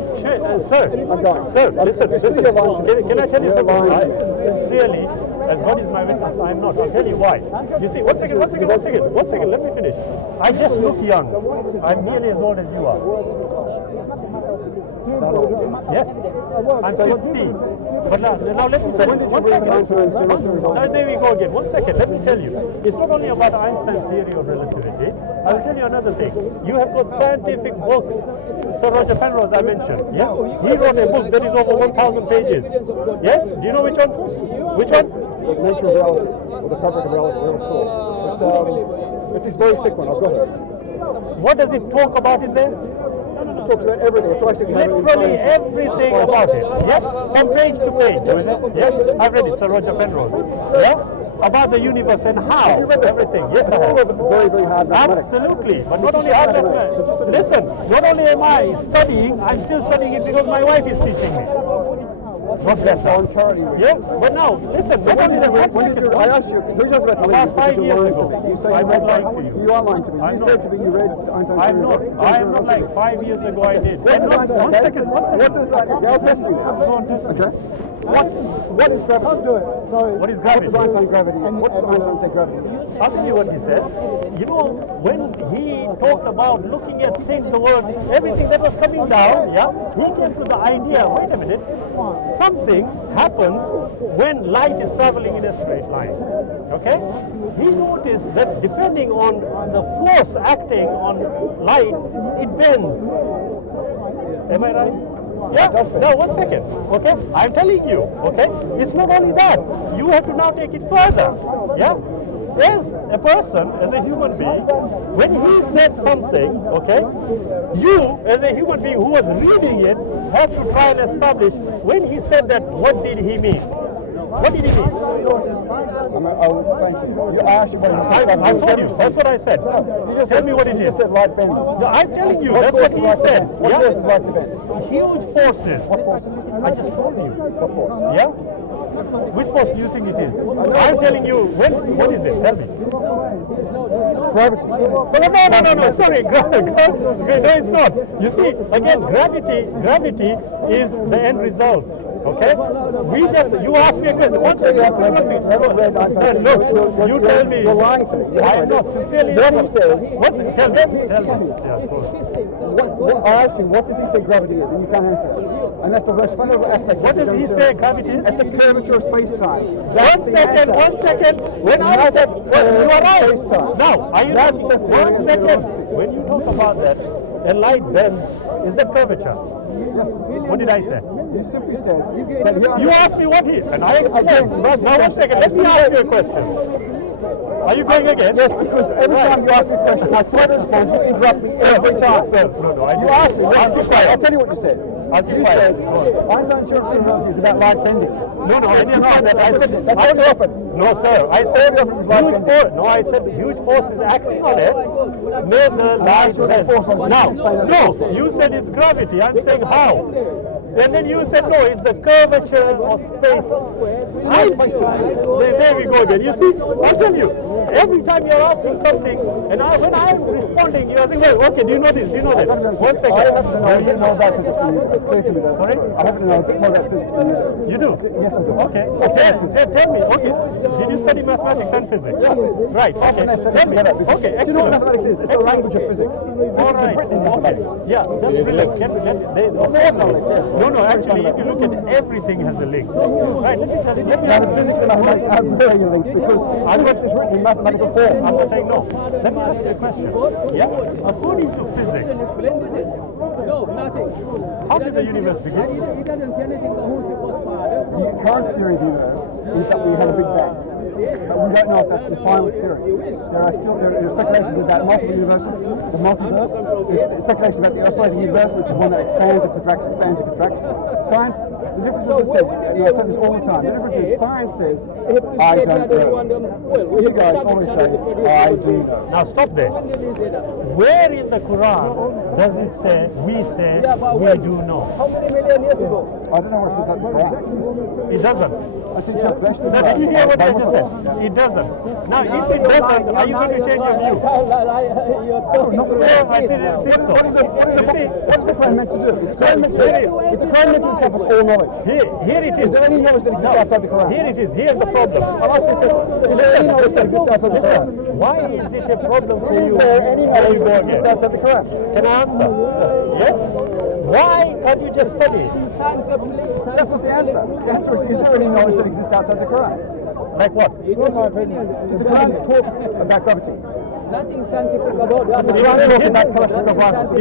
Sir, I'm going. sir, listen. Can I tell you You're something? lying. Sincerely, as God is my witness, I'm not. I'll tell you why. You see, one second, let me finish. I just look young. I'm nearly as old as you are. Yes, I'm 50. But now let me tell you. One second. Now, there we go again. 1 second. Let me tell you. It's not only about Einstein's theory of relativity. I will tell you another thing. You have got scientific books. Sir Roger Penrose, I mentioned. Yes, he wrote a book that is over 1,000 pages. Yes. Do you know which one? Which one? Nature of reality, or the fabric of reality, whatever it's called. It's very thick one. I've got it. What does it talk about in there? It talks about everything. It's actually Literally everything about it. Yes, from page to page. Yes, I've read it, Sir Roger Penrose. Yeah, about the universe and how everything. Yes, I have. Very, very hard mathematics. Absolutely. But not only hard mathematics. Listen, not only am I studying, I'm still studying it because my wife is teaching me. God bless her. Yeah, but now, listen, not only that, I asked you, the reason I was about to leave about 5 years ago, you say I'm not lying to you. You are lying to me. I'm You not. said to me you read Einstein's theory. I am not like 5 years ago I did. What does One second. What does that? I'll test you now. Go on, test me. Okay. What is gravity? Do it. Sorry. What is gravity? What does Einstein gravity? What does Einstein say gravity? I'll tell you what he said. You know, when he talked about looking at things, the world, everything that was coming down, yeah, he came to the idea, wait a minute, something happens when light is traveling in a straight line. Okay? He noticed that depending on the force acting on light, it bends. Am I right? Yeah, now 1 second, okay? I'm telling you, okay? It's not only that. You have to now take it further, yeah? As a person, as a human being, when he said something, okay, you, as a human being who was reading it, have to try and establish, when he said that, what did he mean? What did he mean? Thank you. You asked you what he said. I told you, that's what I said. You just Tell me what it you is. just said light bends. No, I'm telling you, that's what he said. What causes light to bend? Huge forces. What forces? I just told you. What force? Yeah? Which force do you think it is? I'm telling you, what is it? Tell me. Gravity. No, sorry. No, it's not. You see, again, gravity is the end result. Okay? You asked me a question. One second. No, you tell me. You're lying to me. I am not. Sincerely. Then he says, What? Tell me. Yeah, go on. I asked you, what does he say gravity is? And you can't answer. And that's the most fundamental aspect. What does he say gravity is? That's the curvature of space-time. One second. When I said, you are right. Now, are you That's not? the 1 second. When you talk about that, a light bends, is that curvature? What did I say? You simply said that You asked me what is, and I explained. Now 1 second, let me ask you a question. Are you going again? Yes, because every time you ask me a question, I try to respond, you interrupt me every time. You asked me, I'll tell you what you said. You said, Einstein's theory of relativity is about light bending. No, I didn't say that. I said That's what you offered. No, sir. I said huge force. No, I said huge force is acting on it. Made the light bend. Now, no, you said it's gravity. I'm saying how. And then you said no, it's the curvature of space. There we go again. You see, I'll tell you. Every time you're asking something, and when I'm responding, you're saying, well, okay, do you know this? Do you know this? 1 second. I happen to know more about physics than you do. It's clear to me that. Sorry? I happen to know more about physics than you do. You do? Yes, I do. Okay. Tell me. Okay. Did you study mathematics and physics? Yes. Right. Okay. Tell me. Okay. Do you know what Excellent. mathematics is? It's the language of physics. All right. Okay. Yeah. That's brilliant. No. Actually, if you look at everything has a link. Right. Let me tell you. Physics and mathematics are very linked because physics is written in mathematical form. I'm not saying no. Let me ask you a question. Yeah. According to physics, No, nothing. how did the universe begin? He doesn't say anything about who was father. The current theory of the universe is that we had a big bang. But we don't know if that's the final theory. There are speculations about multiple universes, the multiverse. There's speculation about the oscillating universe, which is one that expands and contracts, expands and contracts. Science, the difference is, I say this all the time, the difference is science says, I don't know. You guys always say, I do know. Now stop there. Where in the Quran does it say, we do know? How many million years ago? I don't know what it says about the Quran. It doesn't. I think it's a question. Now, did you hear what I just said? It doesn't. Now, if it doesn't, are you going to change your view? I didn't think so. What is the Quran meant to do? Is the Quran meant to encompass all knowledge? Here it is. Is there any knowledge that exists outside the Quran? Here it is. Here's the problem. I'll ask you a question. Is there any knowledge that exists outside the Quran? Why is it a problem for you? Is there any There knowledge you go that exists again. outside the Quran? Can I answer? Yes? Why can't you just study it? That's not the answer. The answer is there any knowledge that exists outside the Quran? Like what? In my opinion, does the Quran talk about gravity? Nothing scientific about that. The Quran talk about Kalashnikov rifles?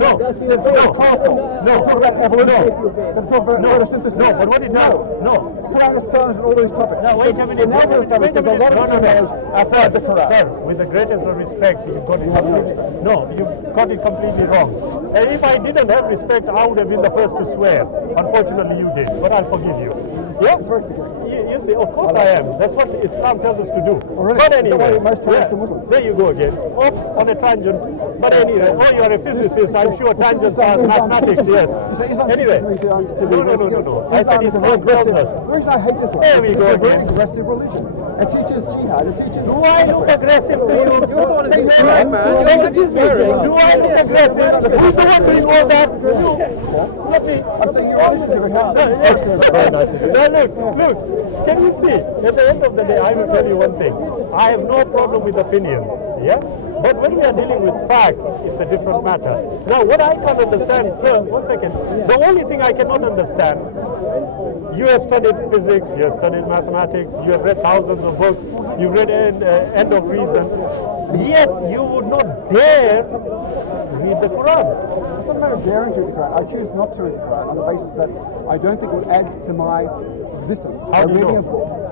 No. They're very powerful. No. Talk about evolution. They talk about photosynthesis. No, but what it does? No. The Quran is silent on all these topics. Now, wait a minute. So now we're established there's a lot of knowledge outside the Quran. Sir, with the greatest of respect, you've got it completely. No, you've got it completely wrong. And if I didn't have respect, I would have been the first to swear. Unfortunately, you did, but I'll forgive you. Yes? you see, of course I am. That's what Islam tells us to do. really? But Is that anyway, what most Muslims are Muslims? there you go again. Off on a tangent. But anyway, oh, you're a physicist. I'm sure tangents are mathematics, yes. Anyway, no. I said Islam tells us. The reason I hate Islam There we is go it's a very again. aggressive religion. It teaches jihad, it teaches... Do I look aggressive to you? You're the one who's inspiring, man. You're the one who's inspiring. Do I look aggressive? Who's the one doing all that? You. Let me. I'm saying you're honest every time. Very nice of you. Now look. Can you see? At the end of the day, I will tell you one thing. I have no problem with opinions. Yeah? But when we are dealing with facts, it's a different matter. Now, what I can't understand, sir, 1 second. The only thing I cannot understand, you have studied physics, you have studied mathematics, you have read thousands of books, you've read End of Reason, yet you would not dare read the Quran. It's not a matter of daring to read the Quran. I choose not to read the Quran on the basis that I don't think it would add to my existence. How do you reading know? a book.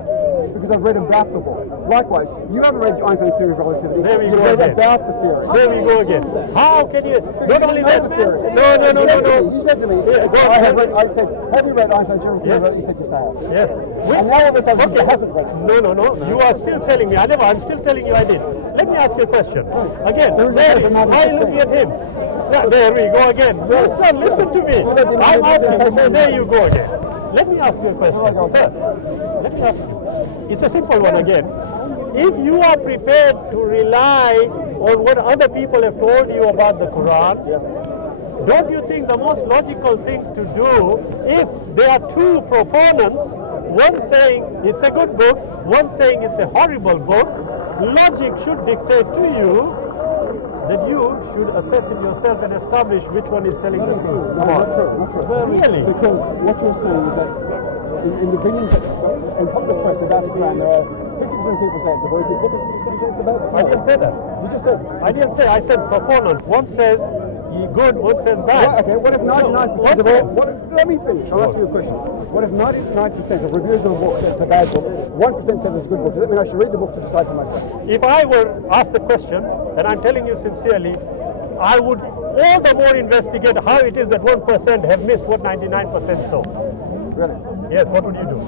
Because I've read about the book. Likewise, you haven't read Einstein's theory of relativity. There we You've go read again. about the theory. There we go again. How can you? Not only that. No. You said to me, I said, have you read Einstein's theory of relativity? You said you have. Yes. And now all of a sudden you hasn't read it. No. You are still telling me. I'm still telling you I did. Let me ask you a question. Again, why looking at him? Yeah, there we go again. Listen to me. I'm asking. There you go again. Let me ask you a question. Sir, let me ask you. It's a simple one again. If you are prepared to rely on what other people have told you about the Quran, don't you think the most logical thing to do, if there are two proponents, one saying it's a good book, one saying it's a horrible book, logic should dictate to you that you should assess it yourself and establish which one is telling the truth. No, not true. Really? Because what you're saying is that in the opinions in public press about the Quran, there are 50% of people say it's a very good book, and 50% say it's a bad book. I didn't say that. You just said. I didn't say. I said proponent. One says good, one says bad. Well, okay, what if 99% of all... let me finish. I'll ask you a question. What if 99% of reviewers of a book say it's a bad book, 1% say it's a good book? Does that mean I should read the book to decide for myself? If I were asked the question, and I'm telling you sincerely, I would all the more investigate how it is that 1% have missed what 99% saw. Really? Yes, what would you do?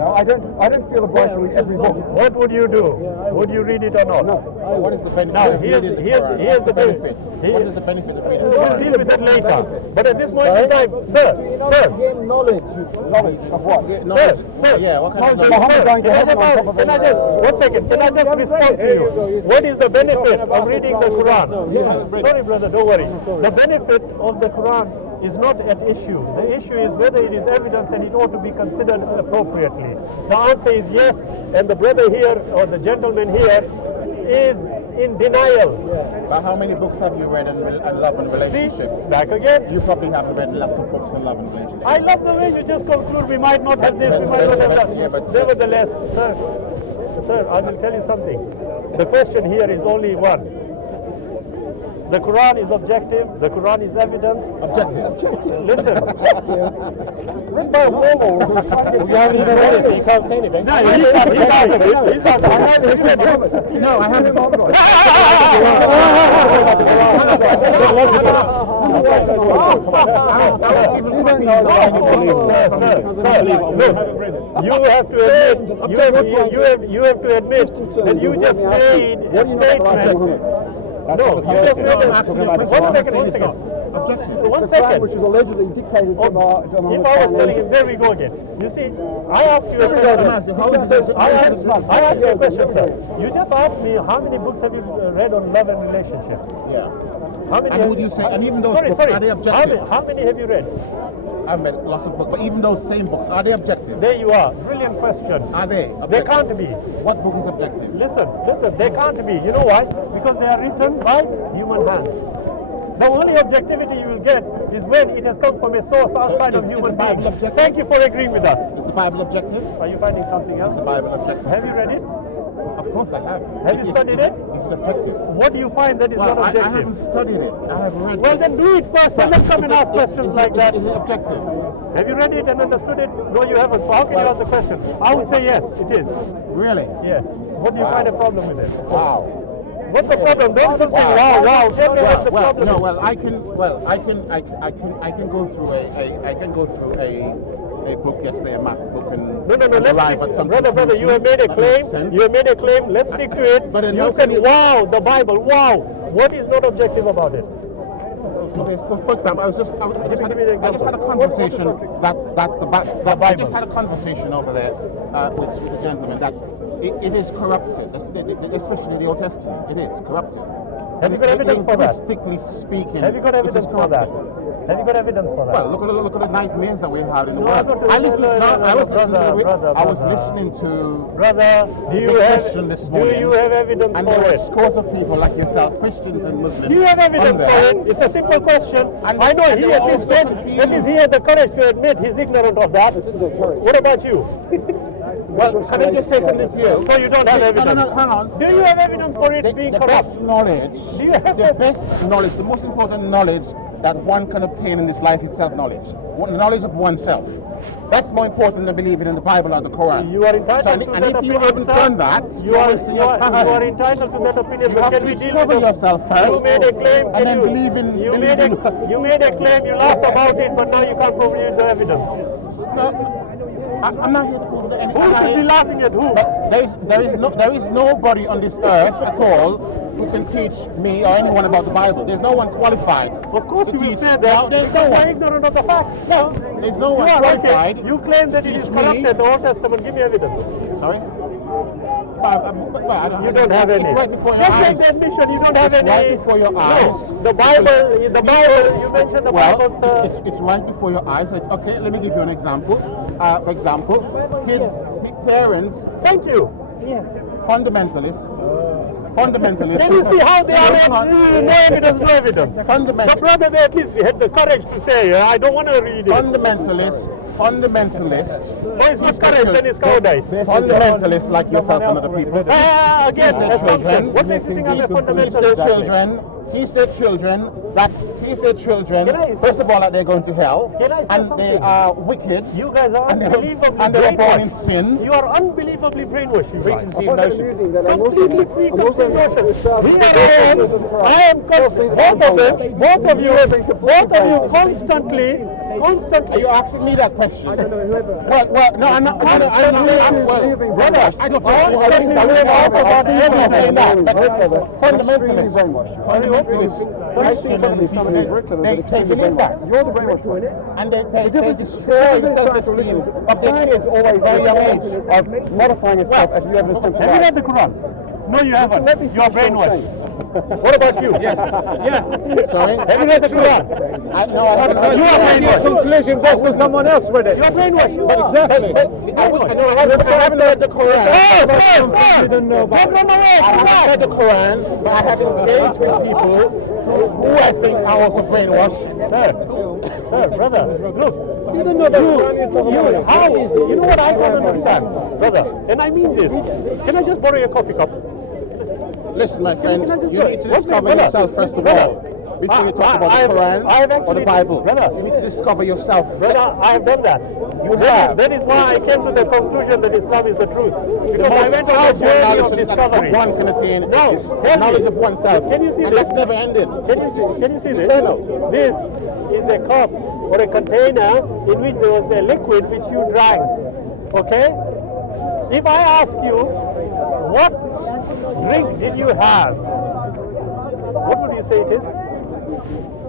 No, I don't feel obliged to read every book. What would you do? Would you read it or not? No. What is the benefit Now, of here's reading the the Quran? What benefit. is the benefit of reading the We'll Quran? deal with that later. But at this moment in time, sir, Gain knowledge. Knowledge of what? sir, Yeah, what kind of Knowledge knowledge? of going to heaven on top of can I just, 1 second, can I just respond to you? What is the benefit of reading the Quran? Sorry, brother, don't worry. The benefit of the Quran is not at issue. The issue is whether it is evidence and it ought to be considered appropriately. The answer is yes, and the brother here, or the gentleman here, is in denial. But how many books have you read on love and relationship? See, back again. You probably haven't read lots of books on love and relationship. I love the way you just conclude. We might not have this, we might not have that. Yeah, but- Nevertheless, sir, I will tell you something. The question here is only one. The Quran is objective. The Quran is evidence. Objective. Listen. Read by Warhol. You haven't even read it, so you can't say anything. No, he's out of it. He's out of it. No, I haven't bothered. You have to admit, you have to admit that you just made a statement. No, you just made a... One The Quran, second. which was allegedly dictated from our If I was telling him, there we go again. You see, I asked you a question. I asked you a question, sir. You just asked me how many books have you read on love and relationship? Yeah. How many? And would you say, and even those books, sorry. are they objective? How many have you read? I've read lots of books, but even those same books, are they objective? There you are. Brilliant question. Are they They objective? can't be. What book is objective? Listen, they can't be. You know why? Because they are written by human hands. The only objectivity you will get is when it has come from a source outside of is human the Bible beings. objective? Thank you for agreeing with us. Is the Bible objective? Are you finding something else? The Bible objective? Have you read it? Of course I have. Have you studied it? It's objective. What do you find that is Well, not I objective? haven't studied it. I have read Well, it. then do it first and then come and ask questions like that. Is it objective? Have you read it and understood it? No, you haven't. So how can you ask the question? I would say yes, it is. Really? Yes. What do you find a problem with it? Wow. What's the problem? Don't say wow. Tell me what's the problem. I can go through a book, let's say a math book, and No, let's arrive stick, at some brother, you have conclusion made a that claim. makes sense. You have made a claim. Let's stick to it. But then You how said, can you- wow, the Bible, wow. What is not objective about it? Okay, so for example, I just had a conversation I just had a conversation over there with a gentleman that it is corrupted, especially the Old Testament. It is corrupted. Have you got evidence for that? Linguistically speaking, Have you got it is evidence for that? corrupted. Have you got evidence for that? Well, look at the nightmares that we have in the No, world. no, I was brother. listening to Brother, do you the have question this do morning, you have evidence and for there were it? scores of people like yourself, Christians and Muslims. Do you have evidence on for there. it? It's a simple question. And- I know and he they were at least also said, confused. at least he had the courage to admit he's ignorant of that. What about you? Well, can I just say something to you? So you don't have evidence? No, hang on. Do you have evidence for it being The corrupt? best knowledge, Do you have the best knowledge, the most important knowledge that one can obtain in this life is self-knowledge. Knowledge of oneself. That's more important than believing in the Bible or the Quran. You are entitled So, to and that if you opinion, haven't sir. done that, You you're are, wasting you your are, time. you are entitled to that opinion. You but have can to we deal discover with yourself first, You made a claim. and can then you, believe in- you believe made in- a, you made a claim. You laughed about it, but now you can't prove the evidence. No, I'm not here to prove that Who should be laughing at who? But there is nobody on this earth at all who can teach me or anyone about the Bible. There's no one qualified. Of course to you will teach. say No, that there's because no you are one. ignorant of the fact. No, there's no You one are qualified. okay. You claim that it is Teach me. corrupted, the Old Testament. Give me evidence. Sorry. You don't have any. It's right before your Just make eyes. the admission. You don't have It's any. right before your eyes. No, the Bible. You mentioned the Well, Bible, sir. it's right before your eyes. Okay, let me give you an example. For example, parents, Thank you. fundamentalists. Fundamentalists. Can you see how they are? Hang on. No evidence, no evidence. Fundamental- But brother, they at least we had the courage to say, I don't want to read it. Fundamentalists. No, it's not courage, then it's cowardice. Fundamentalists like yourself and other people. Again, Teach their assumption. children. What makes you think I'm a Teach their fundamentalist? children. Teach their children that first of all that they're going to hell Can I say and they something? are wicked You guys are and unbelievably they were born in brainwashed. sin. You are unbelievably brainwashed, you guys. Using that Completely preconceived notions. I am both of you constantly. Are you asking me that question? Well, no, I'm not. I don't Constantly saying that. Fundamentalists, they believe that. You're the brainwashed one. And they destroy the self-esteem of their kids always very young age. of modifying yourself as you have an Have you read the Quran? No, you haven't. You are brainwashed. What about you? Yes. Sorry? Have you read the Quran? No, I haven't. You are brainwashed. Conclusion based on someone else read it. You are brainwashed. Exactly. I haven't read the Quran. You don't know about it. I haven't read the Quran, but I have engaged with people who I think are also brainwashed. Sir, brother, look. You don't know that. How is it? You know what I don't understand, brother? And I mean this. Can I just borrow your coffee cup? Listen, my friend, Can I just you need to one discover second, yourself first of brother. all. Before you talk about I have the Quran or actually- the Bible. brother. You need to discover yourself. Brother, I have done that. You have. That is why I came to the conclusion that Islam is the truth. The Because I most went on a powerful journey of knowledge that discovery. one can attain No, is tell me. knowledge of oneself. Can you see and this? that's never ending. Can you see this? eternal. This is a cup or a container in which there was a liquid which you drank. Okay? If I ask you, what drink did you have? What would you say it is?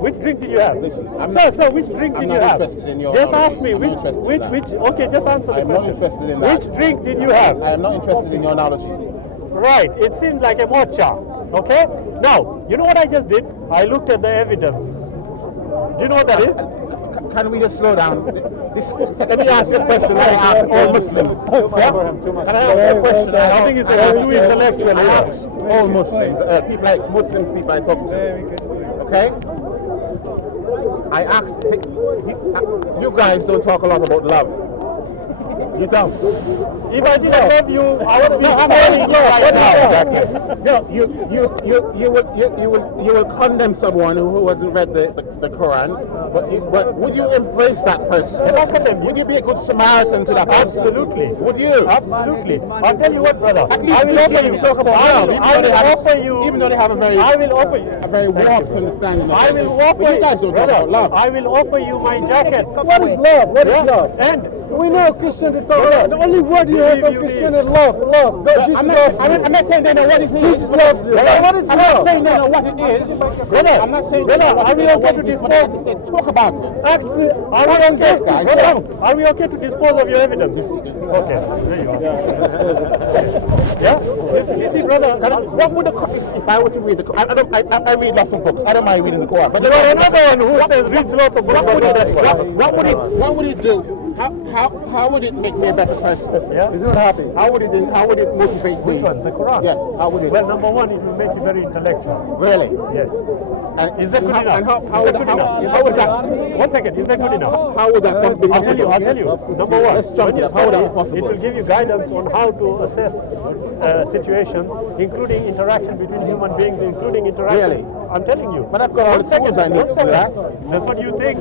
Which drink did you have? Listen, Sir, which drink I'm did not you have? interested in your Just knowledge. ask me, I'm not interested in that. okay, just answer the I'm not question. interested in that. Which drink did you have? I am not interested in your knowledge. Right, it seems like a mocha. Okay? Now, you know what I just did? I looked at the evidence. Do you know what that is? Can we just slow down? Let me ask you a question that I ask all Muslims. Can I ask you a question? I think it's too intellectual. I ask all Muslims, people like Muslims, people I talk to. Okay? I ask, you guys don't talk a lot about love. You don't. If I didn't love you, I would be No, I'm saying asking you right now. No, you will condemn someone who hasn't read the Quran, but would you embrace that person? Would you be a good Samaritan to that person? Absolutely. Would you? Absolutely. I'll tell you what, brother. At least I will offer you. talk about love, I will offer you. even though they have a very I will offer you. warped understanding of I it. will offer But you guys don't talk brother, about love. I will offer you my jacket. What is love? What is love? And We know Christian is tolerant. The only word you have for Christian is love. Love. I'm not saying they know what it is. What is I'm not saying they know what it is. I'm not saying they know what it is. They talk about it. Actually, Are we okay, guys? Are we okay to dispose of your evidence? Okay, there you are. Yeah? You see, brother, What would if I were to read the Quran? I read lots of books. I don't mind reading the Quran. But there are another one who says reads lots of books. what would it do? How would it make me a better person? Yeah? he's not happy. How would it motivate me? Which one? The Quran? Yes. How would it? Well, number one, it will make you very intellectual. Really? Yes. And Is that good enough? And how would that? 1 second, is that good enough? How would that possibly? I'll tell you. Number one, Let's jump when you there. How would that study, be possible? it will give you guidance on how to assess situations, including interaction between human beings, including interaction. Really? I'm telling you. But I've got all the tools I need to do that. That's what you think.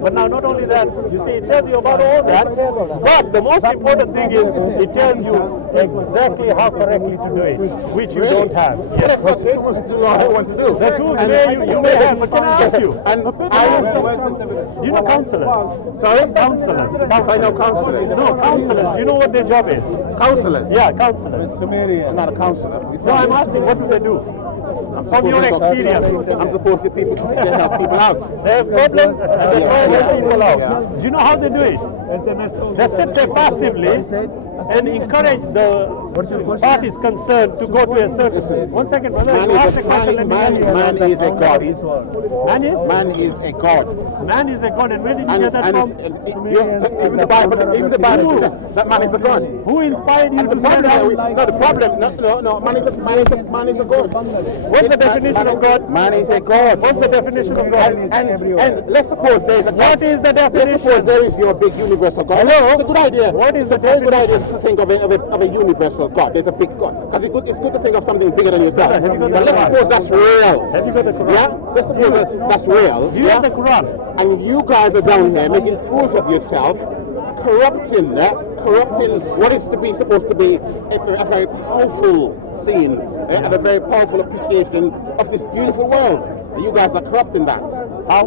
But now, not only that, you see, it tells you about all that. But the most important thing is, it tells you exactly how correctly to do it, which you don't have. Yes. I've got too much to do what I want to do. The tools you may have, but can I ask you? And Do you know counselors? sorry? Counselors. I know counselors. No, counselors. Do you know what their job is? Counselors. Yeah, counselors. I'm not a counselor. No, I'm asking, what do they do? From your experience. I'm supposed to help people out. They have problems and they try to help people out. Yeah. Do you know how they do it? They sit there passively and encourage the parties concerned to go to a certain. 1 second, brother. Man You is ask a a question, let me tell you. man is a god. Man is? Man is a god. Man is a god, and where did you And, get that from? even the Bible says that man is a god. Who inspired you And the to say problem, that? no, man is a god. What's the definition of God? Man is a god. What's the definition of God? And let's suppose there is a god. What is the Let's suppose definition? there is your big universal God. Hello? It's a good idea. What is it's the a very good definition? idea to think of a universal God. There's a big God. Because it's good to think of something bigger than yourself. Have you got the But let's Quran? suppose that's real. Have you got the Quran? Yeah? Let's suppose that's real. Do you yeah? have the Quran? And you guys are down here making fools of yourself, corrupting what is supposed to be a very powerful scene and a very powerful appreciation of this beautiful world. And you guys are corrupting that. How?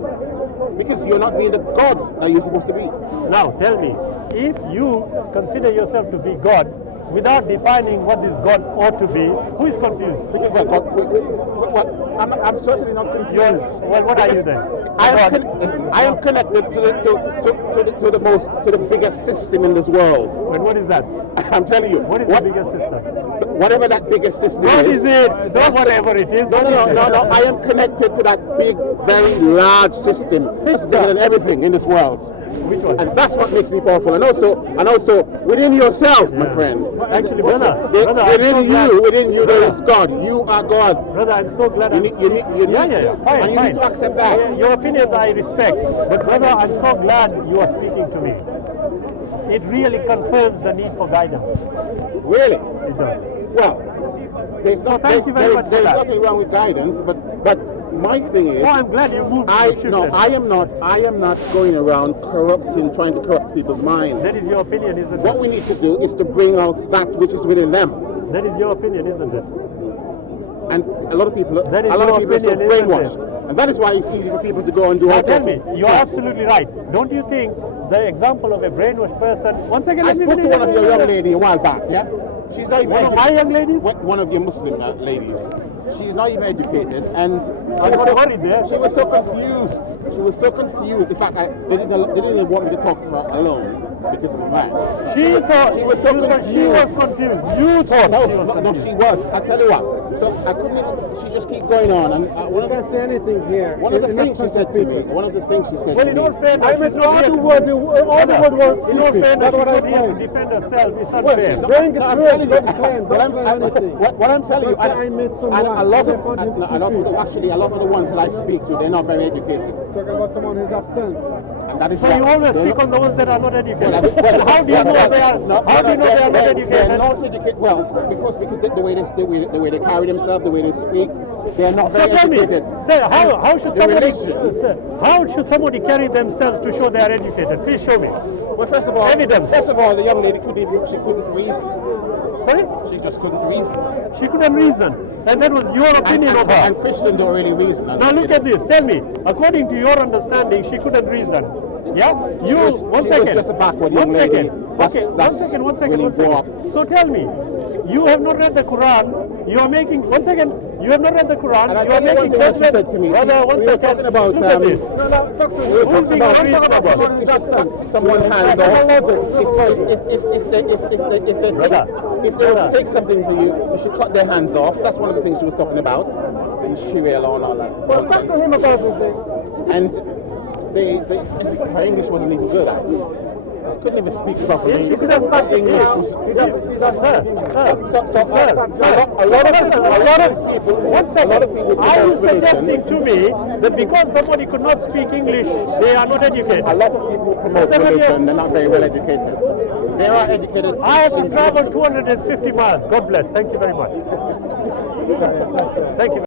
Because you're not being the God that you're supposed to be. Now, tell me, if you consider yourself to be God, without defining what this God ought to be, who is confused? I'm certainly not confused. Yours. Well, what are you then? I am connected to the biggest system in this world. And what is that? I'm telling you. What is the biggest system? Whatever that biggest system What is. is it? Not whatever it is. No. I am connected to that big, very large system that's bigger than everything in this world. Which one? And that's what makes me powerful. And also within yourself, my friends. Actually, brother, Within you there is God. You are God. Brother, I'm so glad. You need Fine, and you need to accept that. Your opinions I respect, but brother, I'm so glad you are speaking to me. It really confirms the need for guidance. Really? It does. Well, there's thank you very much for there's that. nothing wrong with guidance, but my thing is, Oh, I'm glad you moved. I am not going around trying to corrupt people's minds. That is your opinion, isn't it? What we need to do is to bring out that which is within them. That is your opinion, isn't it? And a lot of people are so opinion, brainwashed. And that is why it's easy for people to go and do all Now tell sorts me, of... you're absolutely right. Don't you think the example of a brainwashed person... Once again, I spoke to one of your young ladies a while back, yeah? She's not even One of my young ladies? One of your Muslim ladies. She's not even educated, and I got worried there. she was so confused. She was so confused. In fact, they didn't even want me to talk to her alone because of my man. She was so confused. She was confused. You thought she was confused. She was. I tell you what. So I couldn't even, she just keep going on. And one of the Can't say anything here. one of the things she said to me. One of the things she said Well, to in me. all fairness, I mean, all the word was in all stupid. fairness, That's what I she could think. defend herself. It's Well, unfair. she's not- Bring it no, I'm through. telling you, Don't claim. Don't claim anything. what I'm telling you, Don't say I met someone. and a lot They of found him actually a lot of the ones that I speak to, they're not very educated, Talking about someone who's absent. and that is So why you always they're pick not- on the ones that are not educated. Well, How do you know they are? How do you know they are not They're educated? not educated. Well, because the way they carry themselves, the way they speak, they are not So very tell me, educated. sir, how should The somebody religion. how should somebody carry themselves to show they are educated? Please show me. Well, first of all, the young lady couldn't reason. Sorry? She just couldn't reason. She couldn't reason. And that was your opinion of her. And Christians don't really reason. Now look at this. Tell me, according to your understanding, she couldn't reason. Yeah? You, one She second. was just a backward One young lady. second. Okay, one second. So tell me, you have not read the Quran, you are making, one second, you have not read the Quran, And I you are tell you one making thing that she judgment. said to me. Brother, one We were second. talking about, Look at this. we were Who's being unreasonable? if someone's hands off, if they Brother. take something for you, you should cut their hands off. That's one of the things she was talking about in Sharia law and all that nonsense. him about this. And her English wasn't even good. I couldn't even speak properly. You could have fucked English. A lot of people. One second. Are you suggesting to me that because somebody could not speak English, they are not educated? A lot of people promote religion, they're not very well educated. They are educated. I have to travel 250 miles. God bless. Thank you very much. Thank you.